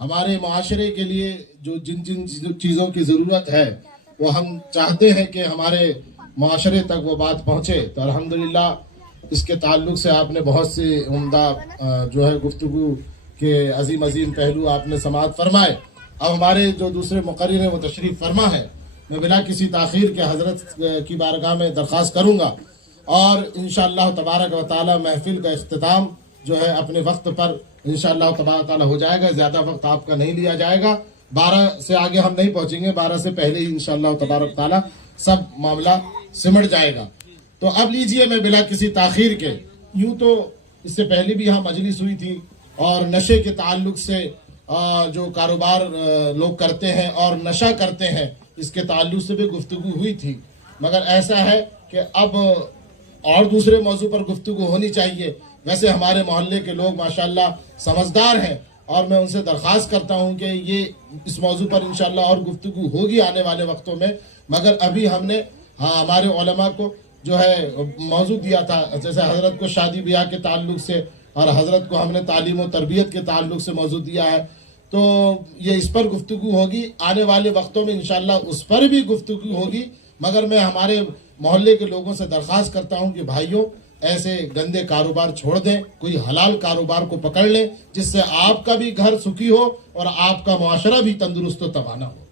ہمارے معاشرے کے لیے جو جن جن چیزوں کی ضرورت ہے وہ ہم چاہتے ہیں کہ ہمارے معاشرے تک وہ بات پہنچے، تو الحمدللہ اس کے تعلق سے آپ نے بہت سی عمدہ جو ہے گفتگو کے عظیم پہلو آپ نے سماعت فرمائے۔ اب ہمارے جو دوسرے مقرر ہیں وہ تشریف فرما ہے، میں بلا کسی تاخیر کے حضرت کی بارگاہ میں درخواست کروں گا، اور انشاءاللہ تبارک و تعالی محفل کا اختتام جو ہے اپنے وقت پر انشاءاللہ تبارک و تعالی ہو جائے گا، زیادہ وقت آپ کا نہیں لیا جائے گا، 12 سے آگے ہم نہیں پہنچیں گے، 12 سے پہلے ہی انشاءاللہ تبارک و تعالی سب معاملہ سمٹ جائے گا۔ تو اب لیجئے میں بلا کسی تاخیر کے، یوں تو اس سے پہلے بھی یہاں مجلس ہوئی تھی اور نشے کے تعلق سے جو کاروبار لوگ کرتے ہیں اور نشہ کرتے ہیں اس کے تعلق سے بھی گفتگو ہوئی تھی، مگر ایسا ہے کہ اب اور دوسرے موضوع پر گفتگو ہونی چاہیے۔ ویسے ہمارے محلے کے لوگ ماشاءاللہ سمجھدار ہیں اور میں ان سے درخواست کرتا ہوں کہ یہ اس موضوع پر انشاءاللہ اور گفتگو ہوگی آنے والے وقتوں میں، مگر ابھی ہم نے ہمارے علماء کو جو ہے موضوع دیا تھا، جیسے حضرت کو شادی بیاہ کے تعلق سے اور حضرت کو ہم نے تعلیم و تربیت کے تعلق سے موضوع دیا ہے، تو یہ اس پر گفتگو ہوگی آنے والے وقتوں میں انشاءاللہ، اس پر بھی گفتگو ہوگی، مگر میں ہمارے محلے کے لوگوں سے درخواست کرتا ہوں کہ بھائیوں ایسے گندے کاروبار چھوڑ دیں، کوئی حلال کاروبار کو پکڑ لیں جس سے آپ کا بھی گھر سکھی ہو اور آپ کا معاشرہ بھی تندرست و توانا ہو۔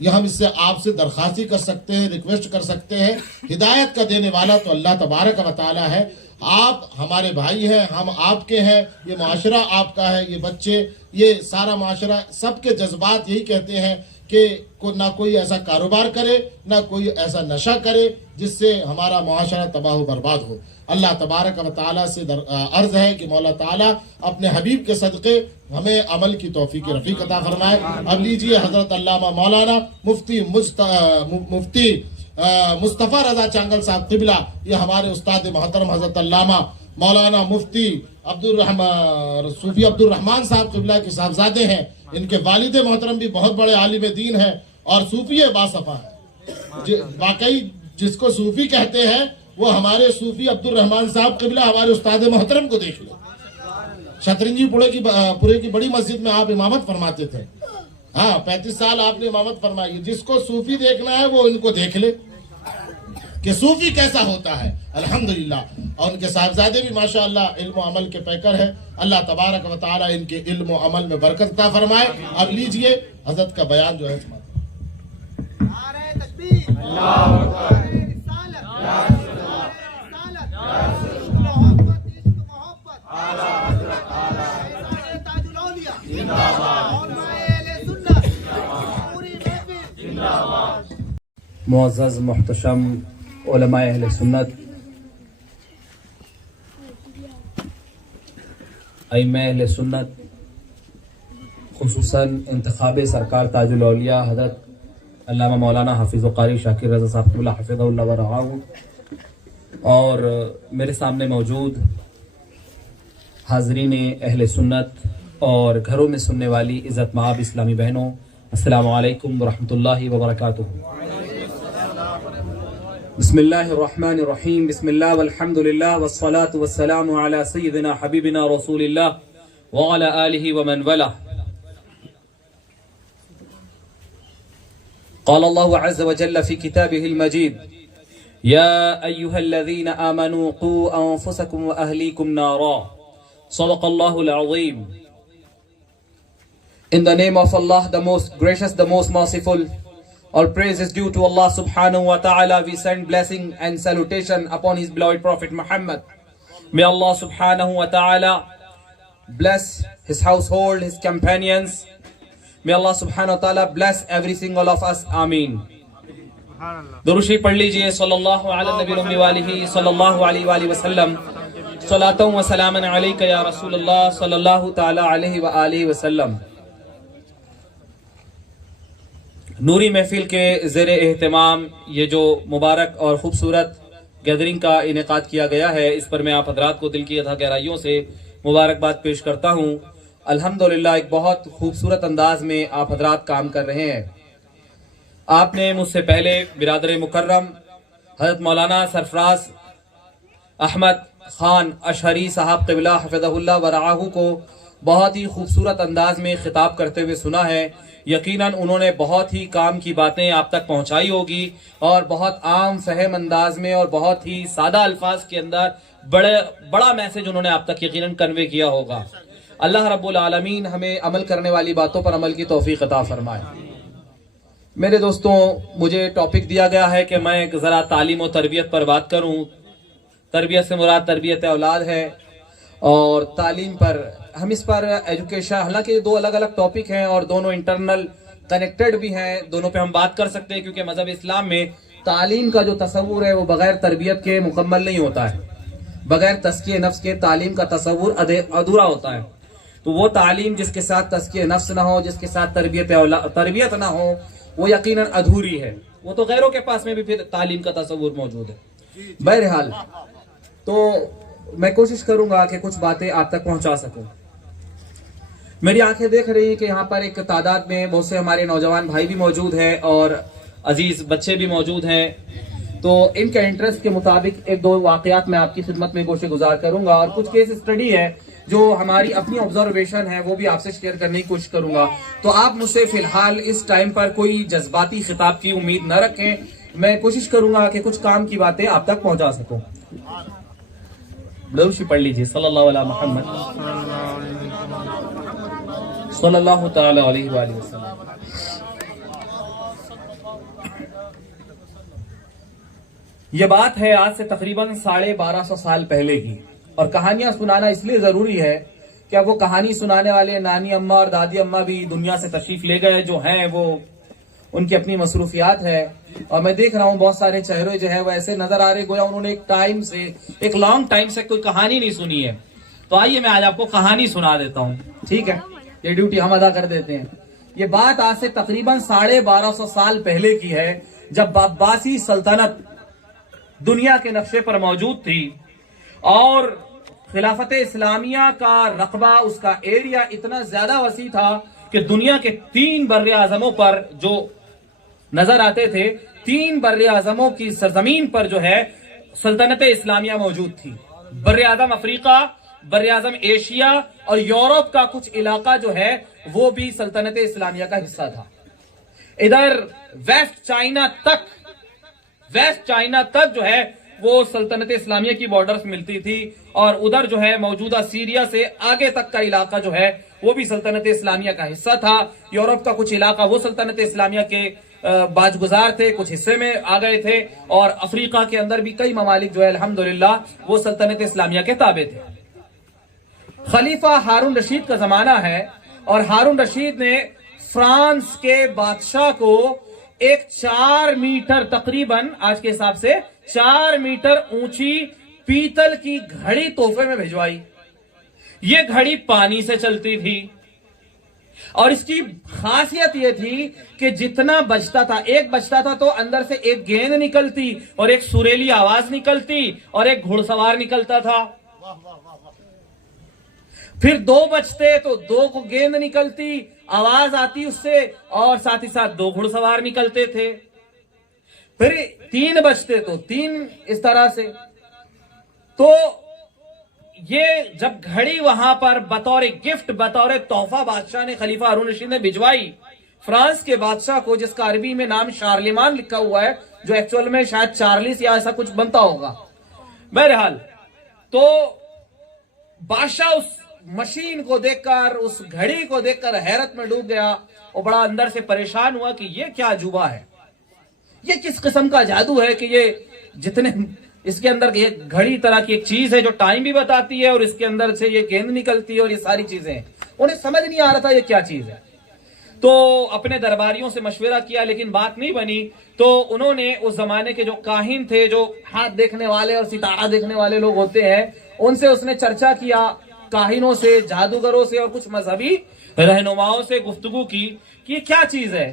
یہ ہم اس سے آپ سے درخواست کر سکتے ہیں، ریکویسٹ کر سکتے ہیں۔ ہدایت کا دینے والا تو اللہ تبارک و تعالی ہے، آپ ہمارے بھائی ہیں، ہم آپ کے ہیں، یہ معاشرہ آپ کا ہے، یہ بچے، یہ سارا معاشرہ، سب کے جذبات یہی کہتے ہیں کہ نہ کوئی ایسا کاروبار کرے، نہ کوئی ایسا نشہ کرے جس سے ہمارا معاشرہ تباہ و برباد ہو۔ اللہ تبارک و تعالیٰ سے عرض ہے کہ مولا تعالیٰ اپنے حبیب کے صدقے ہمیں عمل کی توفیق رفیق عطا فرمائے۔ اب لیجئے حضرت علامہ مولانا مفتی مصطفیٰ رضا چانگل صاحب قبلہ، یہ ہمارے استاد محترم حضرت علامہ مولانا مفتی صوفی عبد الرحمن صاحب قبلہ کے صاحبزادے ہیں، ان کے والد محترم بھی بہت بڑے عالم دین ہیں اور صوفی باصفا ہیں، واقعی جس کو صوفی کہتے ہیں وہ ہمارے صوفی عبد الرحمن صاحب قبلہ ہمارے استاد محترم کو دیکھ لیں۔ شترنجی پورے کی بڑی مسجد میں آپ امامت فرماتے تھے، 35 سال آپ نے امامت فرمائی۔ جس کو صوفی دیکھنا ہے وہ ان کو دیکھ لے کہ صوفی کیسا ہوتا ہے، الحمدللہ۔ اور ان کے صاحبزادے بھی ماشاءاللہ علم و عمل کے پیکر ہیں، اللہ تبارک و تعالی ان کے علم و عمل میں برکت عطا فرمائے۔ اب لیجئے حضرت کا بیان جو ہے معزز محتشم علماء اہل سنت، ائمہ اہل سنت، خصوصاً انتخاب سرکار تاج الاولیاء حضرت علامہ مولانا حافظ و قاری شاکر رضا صاحب قبلہ حفظہ اللہ و رعاہ، اور میرے سامنے موجود حاضرین اہل سنت اور گھروں میں سننے والی عزت مآب اسلامی بہنوں، السلام علیکم ورحمۃ اللہ وبرکاتہ۔ بسم اللہ الرحمن الرحیم، بسم اللہ والحمد للہ والصلاة والسلام علی سیدنا حبیبنا رسول اللہ وعلی آلہ ومن والہ۔ قال اللہ عز وجل فی کتابہ المجید: یا ایہا الذین آمنوا قوا انفسکم واہلیکم نارا، صدق اللہ العظیم۔ In the name of Allah, the most gracious, the most merciful, all praise is due to Allah subhanahu wa ta'ala. We send blessing and salutation upon his beloved Prophet Muhammad. May Allah subhanahu wa ta'ala bless his household, his companions. May Allah subhanahu wa ta'ala bless every single of us. Ameen. درود شریف پڑھ لیجئے، صلی اللہ علی نبی الامی والہ صلی اللہ علیہ وآلہ وسلم۔ صلاۃ و سلام علیک یا رسول اللہ صلی اللہ تعالی علیہ وآلہ وسلم۔ نوری محفل کے زیر اہتمام یہ جو مبارک اور خوبصورت گیدرنگ کا انعقاد کیا گیا ہے، اس پر میں آپ حضرات کو دل کی گہرائیوں سے مبارکباد پیش کرتا ہوں۔ الحمدللہ ایک بہت خوبصورت انداز میں آپ حضرات کام کر رہے ہیں۔ آپ نے مجھ سے پہلے برادر مکرم حضرت مولانا سرفراز احمد خان اشہری صاحب قبلہ حفظہ اللہ ورعاہ کو بہت ہی خوبصورت انداز میں خطاب کرتے ہوئے سنا ہے. یقیناً انہوں نے بہت ہی کام کی باتیں آپ تک پہنچائی ہوگی اور بہت عام فہم انداز میں اور بہت ہی سادہ الفاظ کے اندر بڑا میسج انہوں نے آپ تک یقیناً کنوے کیا ہوگا. اللہ رب العالمین ہمیں عمل کرنے والی باتوں پر عمل کی توفیق عطا فرمائے. میرے دوستوں، مجھے ٹاپک دیا گیا ہے کہ میں ذرا تعلیم و تربیت پر بات کروں. تربیت سے مراد تربیت اولاد ہے اور تعلیم پر ہم اس پر ایجوکیشن، حالانکہ دو الگ الگ ٹاپک ہیں اور دونوں انٹرنل کنیکٹڈ بھی ہیں، دونوں پہ ہم بات کر سکتے ہیں کیونکہ مذہب اسلام میں تعلیم کا جو تصور ہے وہ بغیر تربیت کے مکمل نہیں ہوتا ہے. بغیر تزکیہ نفس کے تعلیم کا تصور ادھورا ہوتا ہے. تو وہ تعلیم جس کے ساتھ تزکیہ نفس نہ ہو، جس کے ساتھ تربیت نہ ہو، وہ یقیناً ادھوری ہے. وہ تو غیروں کے پاس میں بھی پھر تعلیم کا تصور موجود ہے. بہرحال تو میں کوشش کروں گا کہ کچھ باتیں آپ تک پہنچا سکوں. میری آنکھیں دیکھ رہی ہیں کہ یہاں پر ایک تعداد میں بہت سے ہمارے نوجوان بھائی بھی موجود ہیں اور عزیز بچے بھی موجود ہیں. تو ان کے انٹرسٹ کے مطابق ایک دو واقعات میں آپ کی خدمت میں گوشے گزار کروں گا اور کچھ کیس اسٹڈی ہے جو ہماری اپنی آبزرویشن ہے وہ بھی آپ سے شیئر کرنے کی کوشش کروں گا. تو آپ مجھ سے فی الحال اس ٹائم پر کوئی جذباتی خطاب کی امید نہ رکھیں. میں کوشش کروں گا کہ کچھ کام کی باتیں آپ تک پہنچا سکوں. درود پڑھ لیجیے صلی اللہ علیہ محمد صلی اللہ تعالی علیہ وآلہ وسلم. یہ بات ہے آج سے تقریباً 1250 سال پہلے کی، اور کہانیاں سنانا اس لیے ضروری ہے کہ اب وہ کہانی سنانے والے نانی اماں اور دادی اماں بھی دنیا سے تشریف لے گئے جو ہیں، وہ ان کی اپنی مصروفیات ہے. اور میں دیکھ رہا ہوں بہت سارے چہرے جو ہے وہ ایسے نظر آ رہے گویا انہوں نے ایک لانگ ٹائم سے کوئی کہانی نہیں سنی ہے. تو آئیے میں آج آپ کو کہانی سنا دیتا ہوں. ٹھیک ہے، یہ ڈیوٹی ہم ادا کر دیتے ہیں. یہ بات آج سے تقریباً 1250 سال پہلے کی ہے جب عباسی سلطنت دنیا کے نقشے پر موجود تھی اور خلافت اسلامیہ کا رقبہ، اس کا ایریا اتنا زیادہ وسیع تھا کہ دنیا کے 3 بر اعظموں پر جو نظر آتے تھے، 3 بر اعظموں کی سرزمین پر جو ہے سلطنت اسلامیہ موجود تھی. بر اعظم افریقہ، بر اعظم ایشیا اور یورپ کا کچھ علاقہ جو ہے وہ بھی سلطنت اسلامیہ کا حصہ تھا. ادھر ویسٹ چائنا تک جو ہے وہ سلطنت اسلامیہ کی بارڈرز ملتی تھی، اور ادھر جو ہے موجودہ سیریا سے آگے تک کا علاقہ جو ہے وہ بھی سلطنت اسلامیہ کا حصہ تھا. یورپ کا کچھ علاقہ وہ سلطنت اسلامیہ کے باج گزار تھے، کچھ حصے میں آ گئے تھے، اور افریقہ کے اندر بھی کئی ممالک جو ہے الحمدللہ وہ سلطنت اسلامیہ کے تابع تھے. خلیفہ ہارون رشید کا زمانہ ہے اور ہارون رشید نے فرانس کے بادشاہ کو ایک 4 میٹر تقریباً آج کے حساب سے 4 میٹر اونچی پیتل کی گھڑی تحفے میں بھیجوائی. یہ گھڑی پانی سے چلتی تھی اور اس کی خاصیت یہ تھی کہ جتنا بجتا تھا، ایک بجتا تھا تو اندر سے ایک گیند نکلتی اور ایک سریلی آواز نکلتی اور ایک گھڑ سوار نکلتا تھا. پھر 2 بجتے تو 2 کو گیند نکلتی، آواز آتی اس سے، اور ساتھ ہی ساتھ 2 گھڑ سوار نکلتے تھے. پھر 3 بجتے تو 3، اس طرح سے. تو یہ جب گھڑی وہاں پر بطور گفٹ، بطور تحفہ بادشاہ نے، خلیفہ ہارون رشید نے بھجوائی فرانس کے بادشاہ کو، جس کا عربی میں نام شارلیمان لکھا ہوا ہے، جو ایکچول میں شاید چارلیس یا ایسا کچھ بنتا ہوگا. بہرحال تو بادشاہ اس مشین کو دیکھ کر، اس گھڑی کو دیکھ کر حیرت میں ڈوب گیا اور بڑا اندر سے پریشان ہوا کہ یہ کیا عجوبہ ہے، یہ کس قسم کا جادو ہے کہ یہ جتنے اس کے اندر یہ گھڑی طرح کی ایک چیز ہے جو ٹائم بھی بتاتی ہے اور اس کے اندر سے یہ گیند نکلتی ہے اور یہ ساری چیزیں. انہیں سمجھ نہیں آ رہا تھا یہ کیا چیز ہے. تو اپنے درباریوں سے مشورہ کیا لیکن بات نہیں بنی. تو انہوں نے اس زمانے کے جو کاہن تھے، جو ہاتھ دیکھنے والے اور ستارہ دیکھنے والے لوگ ہوتے ہیں، ان سے اس نے چرچا کیا، کاہنوں سے، جادوگروں سے اور کچھ مذہبی رہنماؤں سے گفتگو کی کہ یہ کیا چیز ہے.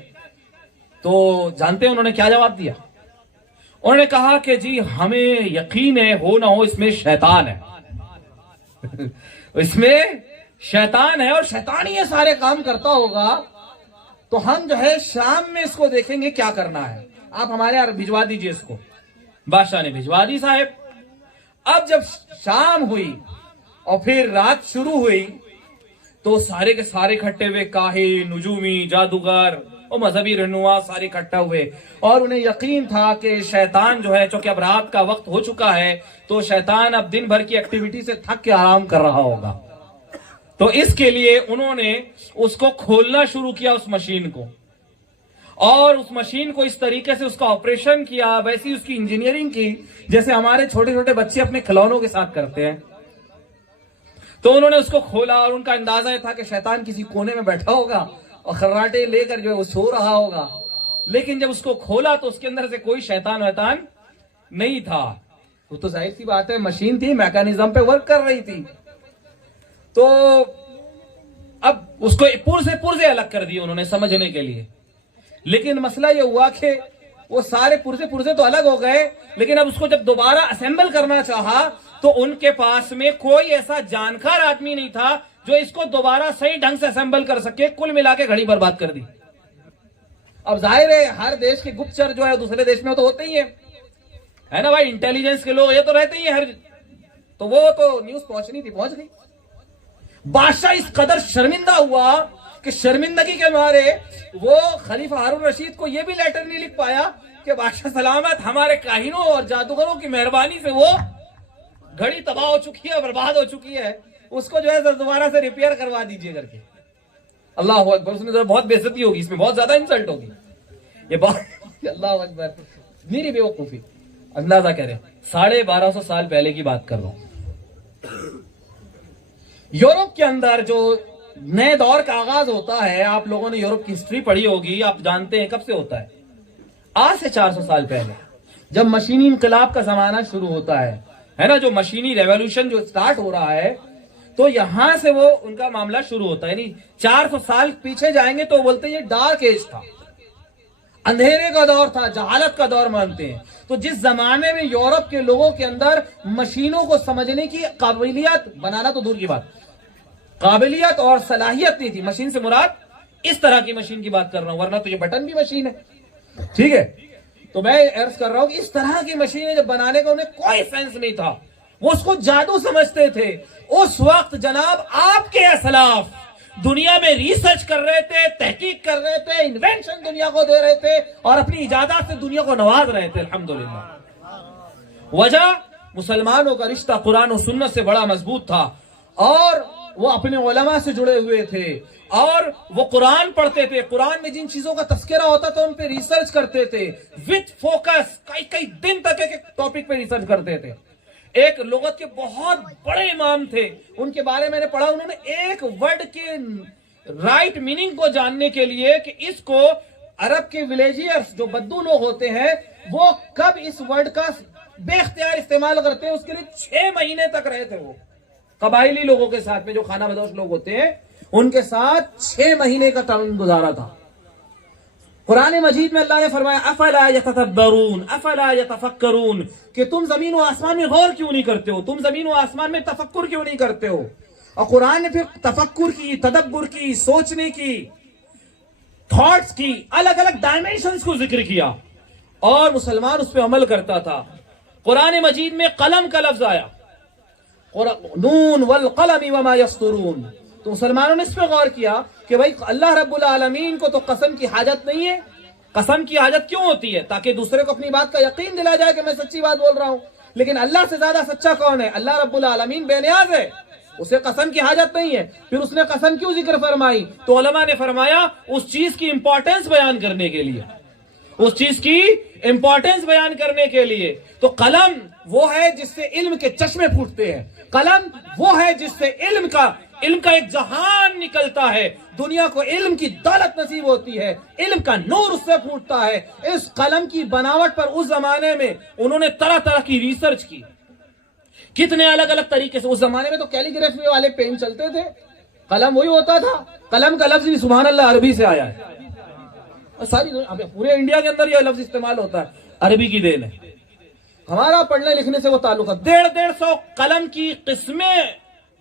تو جانتے ہیں انہوں نے کیا جواب دیا؟ انہوں نے کہا کہ جی ہمیں یقین ہے، ہو نہ ہو اس میں شیطان ہے. اس میں شیطان ہے اور شیطان ہی یہ سارے کام کرتا ہوگا. تو ہم جو ہے شام میں اس کو دیکھیں گے کیا کرنا ہے، آپ ہمارے یہاں بھجوا دیجئے اس کو. بادشاہ نے بھجوا دی صاحب. اب جب شام ہوئی اور پھر رات شروع ہوئی تو سارے کے سارے اکٹھے ہوئے، کاہن، نجومی، جادوگر اور مذہبی رہنما سارے اکٹھا ہوئے، اور انہیں یقین تھا کہ شیطان جو ہے، چونکہ اب رات کا وقت ہو چکا ہے تو شیطان اب دن بھر کی ایکٹیویٹی سے تھک کے آرام کر رہا ہوگا، تو اس کے لیے انہوں نے اس کو کھولنا شروع کیا، اس مشین کو، اور اس مشین کو اس طریقے سے اس کا آپریشن کیا، ویسی اس کی انجینئرنگ کی جیسے ہمارے چھوٹے چھوٹے بچے اپنے کھلونوں کے ساتھ کرتے ہیں۔ تو انہوں نے اس کو کھولا، اور ان کا اندازہ یہ تھا کہ شیطان کسی کونے میں بیٹھا ہوگا اور خراٹے لے کر جو ہے وہ سو رہا ہوگا، لیکن جب اس کو کھولا تو اس کے اندر سے کوئی شیطان ویطان نہیں تھا۔ وہ تو ظاہر سی بات ہے، مشین تھی، میکانزم پہ ورک کر رہی تھی، تو اب اس کو پرزے الگ کر دیے انہوں نے سمجھنے کے لیے، لیکن مسئلہ یہ ہوا کہ وہ سارے پرزے تو الگ ہو گئے، لیکن اب اس کو جب دوبارہ اسمبل کرنا چاہا تو ان کے پاس میں کوئی ایسا جانکار آدمی نہیں تھا جو اس کو دوبارہ صحیح ڈھنگ سے اسمبل کر سکے، کل ملا کے گھڑی برباد کر دی۔ اب ظاہر ہے ہر دیش کے گپتچر جو ہے دوسرے دیش میں تو ہوتے ہی ہے نا بھائی، انٹیلیجنس کے لوگ یہ تو رہتے ہی ہیں تو وہ تو نیوز پہنچنی تھی، پہنچ گئی۔ بادشاہ اس قدر شرمندہ ہوا کہ شرمندگی کے مارے وہ خلیفہ ہارون رشید کو یہ بھی لیٹر نہیں لکھ پایا کہ بادشاہ سلامت، ہمارے کاہنوں اور جادوگروں کی مہربانی سے وہ گھڑی تباہ ہو چکی ہے، برباد ہو چکی ہے، اس کو جو ہے دوبارہ سے ریپیئر کروا دیجئے کر کے۔ اللہ اکبر، اس میں بہت بے عزتی ہوگی، اس میں بہت زیادہ انسلٹ ہوگی، یہ بات اللہ اکبر، میری بے وقوفی، اندازہ کریں 1250 سال پہلے کی بات کر رہا ہوں۔ یورپ کے اندر جو نئے دور کا آغاز ہوتا ہے، آپ لوگوں نے یورپ کی ہسٹری پڑھی ہوگی، آپ جانتے ہیں کب سے ہوتا ہے، آج سے 400 سال پہلے، جب مشینی انقلاب کا زمانہ شروع ہوتا ہے نا، جو مشینی ریولوشن جو سٹارٹ ہو رہا ہے، تو یہاں سے وہ ان کا معاملہ شروع ہوتا ہے، یعنی 400 سال پیچھے جائیں گے تو بولتے ہیں یہ ڈارک ایج تھا، اندھیرے کا دور تھا، جہالت کا دور مانتے ہیں۔ تو جس زمانے میں یورپ کے لوگوں کے اندر مشینوں کو سمجھنے کی قابلیت، بنانا تو دور کی بات، قابلیت اور صلاحیت نہیں تھی، مشین سے مراد اس طرح کی مشین کی بات کر رہا ہوں، ورنہ تو یہ بٹن بھی مشین ہے، ٹھیک ہے، تو میں عرض کر رہا ہوں کہ اس طرح کی مشینیں جب بنانے کا انہیں کوئی سینس نہیں تھا، وہ اس کو جادو سمجھتے تھے۔ اس وقت جناب آپ کے اسلاف دنیا میں ریسرچ کر رہے تھے، تحقیق کر رہے تھے، انوینشن دنیا کو دے رہے تھے، اور اپنی ایجادات سے دنیا کو نواز رہے تھے، الحمدللہ۔ وجہ مسلمانوں کا رشتہ قرآن و سنت سے بڑا مضبوط تھا، اور وہ اپنے علماء سے جڑے ہوئے تھے، اور وہ قرآن پڑھتے تھے، قرآن میں جن چیزوں کا تذکرہ ہوتا تھا ان پہ ریسرچ کرتے تھے، وتھ فوکس، کئی دن تک ایک ٹاپک پہ ریسرچ کرتے تھے۔ ایک لغت کے بہت بڑے امام تھے، ان کے بارے میں نے پڑھا، انہوں نے ایک ورڈ کے رائٹ میننگ کو جاننے کے لیے کہ اس کو عرب کے ولیجرز جو بدو لوگ ہوتے ہیں وہ کب اس ورڈ کا بے اختیار استعمال کرتے ہیں، اس کے لیے 6 مہینے تک رہے تھے۔ وہ قبائلی لوگوں کے ساتھ میں جو خانہ بدوش لوگ ہوتے ہیں ان کے ساتھ 6 مہینے کا ٹائم گزارا تھا۔ قرآن مجید میں اللہ نے فرمایا افلا یتدبرون افلا یتفکرون، کہ تم زمین و آسمان میں غور کیوں نہیں کرتے ہو، تم زمین و آسمان میں تفکر کیوں نہیں کرتے ہو۔ اور قرآن نے پھر تفکر کی، تدبر کی، سوچنے کی، تھاٹس کی الگ الگ ڈائمینشنز کو ذکر کیا، اور مسلمان اس پہ عمل کرتا تھا۔ قرآن مجید میں قلم کا لفظ آیا، نون والقلم وما یسطرون، تو مسلمانوں نے اس پہ غور کیا کہ بھائی اللہ رب العالمین کو تو قسم کی حاجت نہیں ہے۔ قسم کی حاجت کیوں ہوتی ہے؟ تاکہ دوسرے کو اپنی بات کا یقین دلا جائے کہ میں سچی بات بول رہا ہوں، لیکن اللہ سے زیادہ سچا کون ہے؟ اللہ رب العالمین بے نیاز ہے، اسے قسم کی حاجت نہیں ہے۔ پھر اس نے قسم کیوں ذکر فرمائی؟ تو علماء نے فرمایا اس چیز کی امپورٹنس بیان کرنے کے لیے، اس چیز کی امپورٹنس بیان کرنے کے لیے۔ تو قلم وہ ہے جس سے علم کے چشمے پھوٹتے ہیں، قلم وہ ہے جس سے علم کا ایک جہان نکلتا ہے، دنیا کو علم کی دولت نصیب ہوتی ہے، علم کا نور اس سے پھوٹتا ہے۔ اس قلم کی بناوٹ پر اس زمانے میں انہوں نے طرح طرح کی ریسرچ کی، کتنے الگ الگ طریقے سے۔ اس زمانے میں تو کیلیگرافی والے پین چلتے تھے، قلم وہی ہوتا تھا، قلم کا لفظ بھی سبحان اللہ عربی سے آیا ہے، ساری پورے انڈیا کے اندر یہ لفظ استعمال ہوتا ہے، عربی کی دین ہے، ہمارا پڑھنے لکھنے سے وہ تعلق ہے۔ 150 قلم کی قسمیں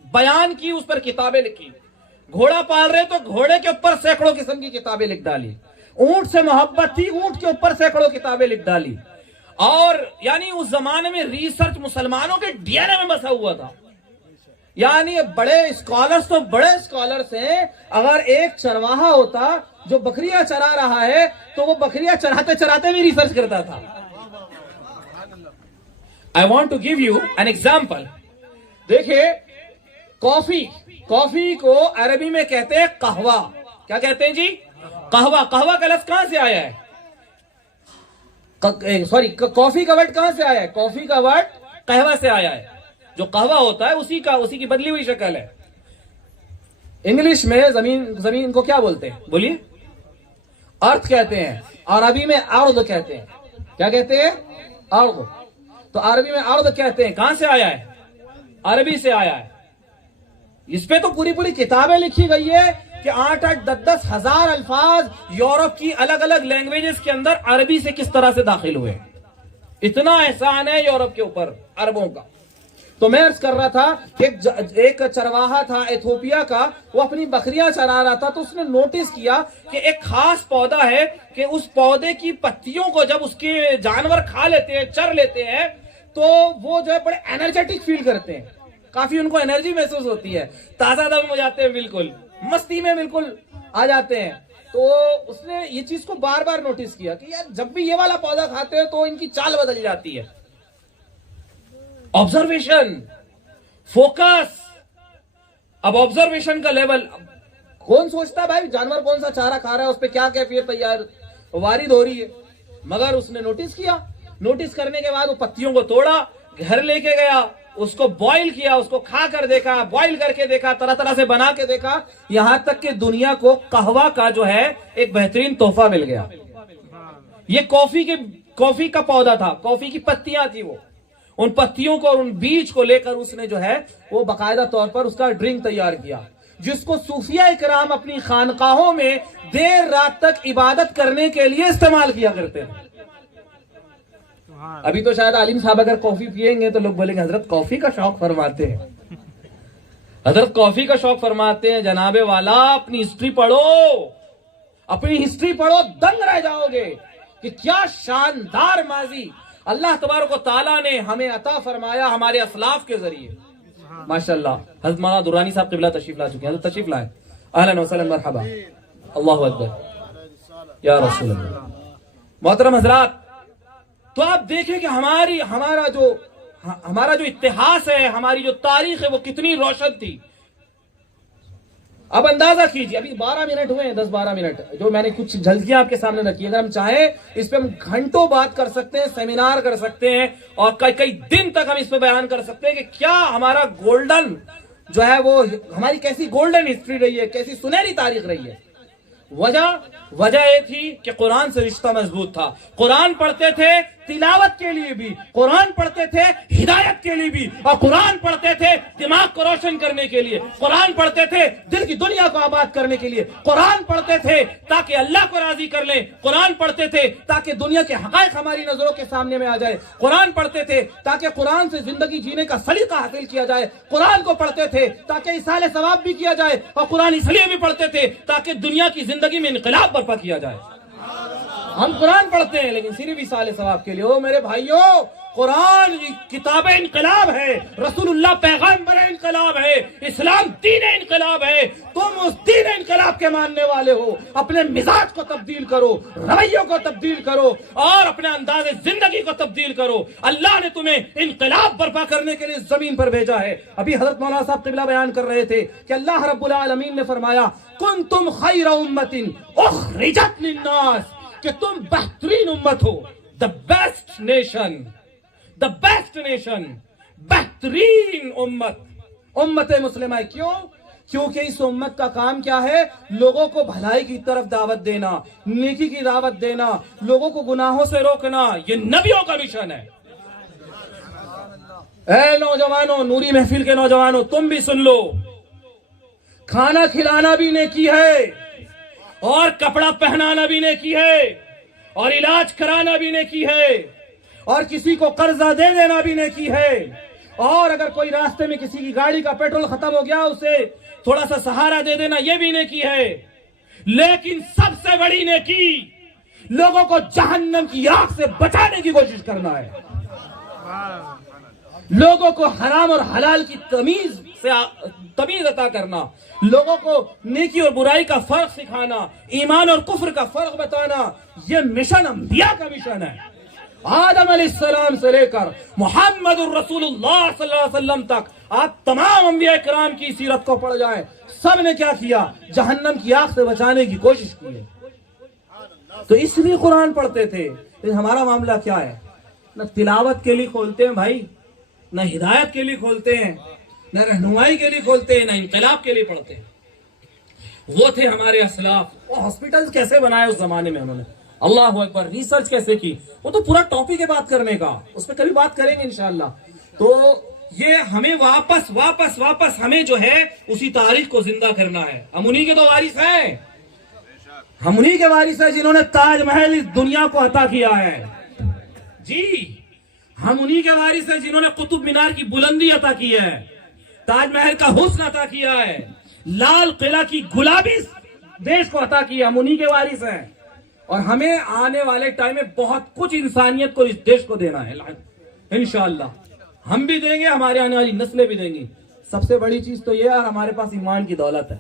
بیان کی، اس پر کتابیں لکھی۔ گھوڑا پال رہے تو گھوڑے کے اوپر سینکڑوں قسم کی کتابیں لکھ ڈالی، اونٹ سے محبت تھی، اونٹ کے اوپر سینکڑوں کتابیں لکھ ڈالی، اور یعنی اس زمانے میں ریسرچ مسلمانوں کے ڈی این اے میں بسا ہوا تھا۔ یعنی بڑے اسکالرس تو بڑے اسکالرس ہیں. اگر ایک چرواہا ہوتا جو بکریاں چرا رہا ہے تو وہ بکریاں چراتے چراتے بھی ریسرچ کرتا تھا. I want to give you an example. دیکھیں کافی کو عربی میں کہتے ہیں قہوہ. کیا کہتے ہیں جی؟ قہوہ. قہوہ کا لفظ کہاں سے آیا ہے؟ سوری، کافی کا ورڈ کہاں سے آیا ہے؟ کافی کا ورڈ قہوہ سے آیا ہے. جو قہوہ ہوتا ہے اسی کی بدلی ہوئی شکل ہے. انگلش میں زمین کو کیا بولتے ہیں؟ بولیے. ارتھ کہتے ہیں. عربی میں ارض کہتے ہیں. کیا کہتے ہیں؟ ارض. تو عربی میں ارض کہتے ہیں. کہاں سے آیا ہے؟ عربی سے آیا ہے. اس پہ تو پوری کتابیں لکھی گئی ہے کہ 8-10 ہزار الفاظ یورپ کی الگ الگ لینگویجز کے اندر عربی سے کس طرح سے داخل ہوئے. اتنا احسان ہے یورپ کے اوپر عربوں کا. تو میں عرض کر رہا تھا کہ ایک چرواہا تھا ایتھوپیا کا, وہ اپنی بکریاں چرا رہا تھا, تو اس نے نوٹس کیا کہ ایک خاص پودا ہے کہ اس پودے کی پتیوں کو جب اس کے جانور کھا لیتے ہیں, چر لیتے ہیں, تو وہ جو ہے بڑے انرجیٹک فیل کرتے ہیں, کافی ان کو انرجی محسوس ہوتی ہے, تازہ دم ہو جاتے ہیں, بالکل مستی میں بالکل آ جاتے ہیں. تو اس نے یہ چیز کو بار بار نوٹس کیا کہ یار جب بھی یہ والا پودا کھاتے ہیں تو ان کی چال بدل جاتی ہے. Observation, focus. اب آبزرویشن کا لیول کون سوچتا ہے بھائی جانور کون سا چارہ کھا رہا ہے, اس پہ کیا کیفیت تیار وارد ہو رہی ہے. مگر اس نے نوٹس کیا. نوٹس کرنے کے بعد وہ پتیوں کو توڑا, گھر لے کے گیا, اس کو بوائل کیا, اس کو کھا کر دیکھا, بوائل کر کے دیکھا, طرح طرح سے بنا کے دیکھا, یہاں تک کہ دنیا کو قہوہ کا جو ہے ایک بہترین تحفہ مل گیا. یہ کافی کا پودا تھا, کافی کی پتیاں تھی, وہ ان پتیوں کو اور ان بیج کو لے کر اس نے جو ہے وہ باقاعدہ طور پر اس کا ڈرنک تیار کیا, جس کو صوفیہ اکرام اپنی خانقاہوں میں دیر رات تک عبادت کرنے کے لیے استعمال کیا کرتے ہیں. ابھی تو شاید عالم صاحب اگر کافی پیئیں گے تو لوگ بولیں گے حضرت کافی کا شوق فرماتے ہیں, حضرت کافی کا شوق فرماتے ہیں. جناب والا اپنی ہسٹری پڑھو, اپنی ہسٹری پڑھو, دنگ رہ جاؤ گے کہ کیا شاندار ماضی اللہ تبارک و تعالیٰ نے ہمیں عطا فرمایا ہمارے اسلاف کے ذریعے. ماشاءاللہ. حضرت مولانا درانی صاحب قبلہ تشریف لا چکے ہیں, حضرت تشریف لائیں. اہلا وسہلا مرحبا. اللہ اکبر یا رسول اللہ. محترم حضرات, تو آپ دیکھیں کہ ہمارا جو اتہاس ہے, ہماری جو تاریخ ہے, وہ کتنی روشن تھی. اب اندازہ کیجئے, ابھی 12 منٹ ہوئے ہیں, 10-12 منٹ جو میں نے کچھ جھلکیاں آپ کے سامنے رکھی. اگر ہم چاہیں اس پہ ہم گھنٹوں بات کر سکتے ہیں, سیمینار کر سکتے ہیں, اور کئی دن تک ہم اس پہ بیان کر سکتے ہیں کہ کیا ہمارا گولڈن جو ہے وہ ہماری کیسی گولڈن ہسٹری رہی ہے, کیسی سنہری تاریخ رہی ہے. وجہ یہ تھی کہ قرآن سے رشتہ مضبوط تھا. قرآن پڑھتے تھے تلاوت کے لیے بھی, قرآن پڑھتے تھے ہدایت کے لیے بھی, اور قرآن پڑھتے تھے دماغ کو روشن کرنے کے لیے, قرآن پڑھتے تھے دل کی دنیا کو آباد کرنے کے لیے, قرآن پڑھتے تھے تاکہ اللہ کو راضی کر لیں, قرآن پڑھتے تھے تاکہ دنیا کے حقائق ہماری نظروں کے سامنے میں آ جائے, قرآن پڑھتے تھے تاکہ قرآن سے زندگی جینے کا سلیقہ حاصل کیا جائے, قرآن کو پڑھتے تھے تاکہ ایصال ثواب بھی کیا جائے, اور قرآن اس لیے بھی پڑھتے تھے تاکہ دنیا کی زندگی میں انقلاب برپا کیا جائے. ہم قرآن پڑھتے ہیں لیکن صرف ایصال ثواب کے لیے. او میرے بھائیوں, قرآن کتاب انقلاب ہے, رسول اللہ پیغمبر انقلاب ہے, اسلام دین انقلاب ہے. تم اس دین انقلاب کے ماننے والے ہو, اپنے مزاج کو تبدیل کرو, رویوں کو تبدیل کرو, اور اپنے انداز زندگی کو تبدیل کرو. اللہ نے تمہیں انقلاب برپا کرنے کے لیے زمین پر بھیجا ہے. ابھی حضرت مولانا صاحب قبلہ بیان کر رہے تھے کہ اللہ رب العالمین نے فرمایا کنتم خیر امت اخرجت للناس, کہ تم بہترین امت ہو, the best nation, بہترین امت مسلمہ. کیونکہ اس امت کا کام کیا ہے؟ لوگوں کو بھلائی کی طرف دعوت دینا, نیکی کی دعوت دینا, لوگوں کو گناہوں سے روکنا. یہ نبیوں کا مشن ہے. اے نوجوانوں, نوری محفل کے نوجوانوں, تم بھی سن لو. کھانا کھلانا بھی نیکی ہے, اور کپڑا پہنانا بھی نیکی ہے, اور علاج کرانا بھی نیکی ہے, اور کسی کو قرضہ دے دینا بھی نیکی ہے, اور اگر کوئی راستے میں کسی کی گاڑی کا پیٹرول ختم ہو گیا اسے تھوڑا سا سہارا دے دینا, یہ بھی نیکی ہے. لیکن سب سے بڑی نیکی لوگوں کو جہنم کی آگ سے بچانے کی کوشش کرنا ہے. لوگوں کو حرام اور حلال کی تمیز سے تمیز عطا کرنا، لوگوں کو نیکی اور برائی کا فرق سکھانا، ایمان اور کفر کا فرق بتانا، یہ مشن انبیاء کا مشن ہے۔ آدم علیہ السلام سے لے کر محمد الرسول اللہ صلی اللہ علیہ وسلم تک آپ تمام انبیاء کرام کی سیرت کو پڑھ جائیں، سب نے کیا کیا؟ جہنم کی آگ سے بچانے کی کوشش کی ہے۔ تو اس لیے قرآن پڑھتے تھے۔ لیکن ہمارا معاملہ کیا ہے؟ نہ تلاوت کے لیے کھولتے ہیں بھائی، نہ ہدایت کے لیے کھولتے ہیں، نہ رہنمائی کے لیے کھولتے ہیں، نہ انقلاب کے لیے پڑھتے ہیں۔ وہ تھے ہمارے اسلاف۔ وہ ہاسپٹلز کیسے بنائے اس زمانے میں انہوں نے، اللہ اکبر، ریسرچ کیسے کی، وہ تو پورا ٹاپک ہے بات کرنے کا، اس پہ کبھی بات کریں گے انشاءاللہ۔ تو یہ ہمیں واپس ہمیں جو ہے اسی تاریخ کو زندہ کرنا ہے۔ ہم انہی کے تو وارث ہیں، ہم انہی کے وارث ہیں جنہوں نے تاج محل اس دنیا کو عطا کیا ہے۔ جی ہم انہی کے وارث ہیں جنہوں نے قطب مینار کی بلندی عطا کی ہے، تاج محل کا حسن عطا کیا ہے، لال قلعہ کی گلابی دیش کو عطا کیا، ہم انہی کے وارث ہیں۔ اور ہمیں آنے والے ٹائم میں بہت کچھ انسانیت کو اس دیش کو دینا ہے انشاءاللہ۔ ہم بھی دیں گے، ہمارے آنے والی نسلیں بھی دیں گی۔ سب سے بڑی چیز تو یہ ہے، ہمارے پاس ایمان کی دولت ہے،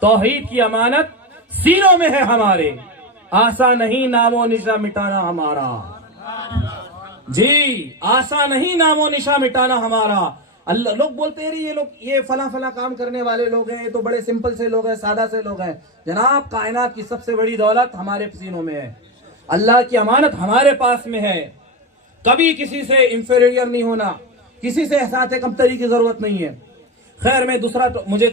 توحید کی امانت سینوں میں ہے ہمارے، آسان نہیں نام و نشاں مٹانا ہمارا۔ جی آسان نہیں نام و نشاں مٹانا ہمارا۔ اللہ لوگ بولتے ہیں یہ لوگ یہ فلاں کام کرنے والے لوگ ہیں، یہ تو بڑے سمپل سے لوگ ہیں، سادہ سے لوگ ہیں۔ جناب کائنات کی سب سے بڑی دولت ہمارے سینوں میں ہے، اللہ کی امانت ہمارے پاس میں ہے۔ کبھی کسی سے انفیریئر نہیں ہونا، کسی سے احساس کمتری کی ضرورت نہیں ہے۔ خیر میں دوسرا مجھے